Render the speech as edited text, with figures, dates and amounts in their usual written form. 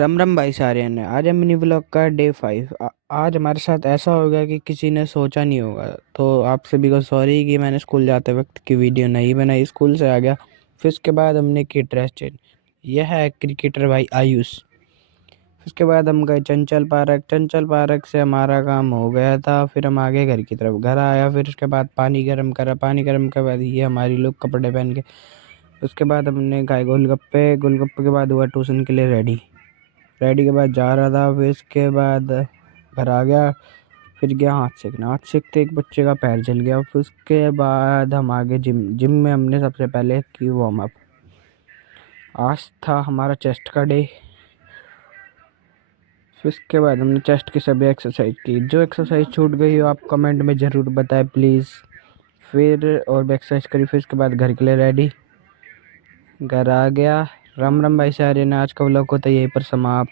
राम राम भाई सारे ने आज है मिनी व्लॉग का डे 5। आज हमारे साथ ऐसा होगा कि किसी ने सोचा नहीं होगा। तो आप सभी को सॉरी कि मैंने स्कूल जाते वक्त की वीडियो नहीं बनाई, स्कूल से आ गया। फिर उसके बाद हमने की ड्रेस चेंज। यह है क्रिकेटर भाई आयुष। उसके बाद हम गए चंचल पार्क। चंचल पार्क से हमारा काम हो गया था, फिर हम आगे घर की तरफ। घर आया, फिर उसके बाद पानी गर्म करा। पानी गर्म के बाद ये हमारी लोग कपड़े पहन के। उसके बाद हमने खाए गोलगप्पे। गोलगप्पे के बाद हुआ ट्यूशन के लिए रेडी। रेडी के बाद जा रहा था, फिर इसके बाद घर आ गया। फिर गया हाथ सेकते एक बच्चे का पैर जल गया। फिर उसके बाद हम आगे जिम। जिम में हमने सबसे पहले की वार्म अप। आज था हमारा चेस्ट का डे। फिर उसके बाद हमने चेस्ट की सभी एक्सरसाइज की। जो एक्सरसाइज छूट गई हो आप कमेंट में ज़रूर बताएं प्लीज़। फिर और भी एक्सरसाइज करी। फिर उसके बाद घर के लिए रेडी। घर आ गया। राम राम भाई सारे ने। आज का व्लॉग होता है यहीं पर समाप्त।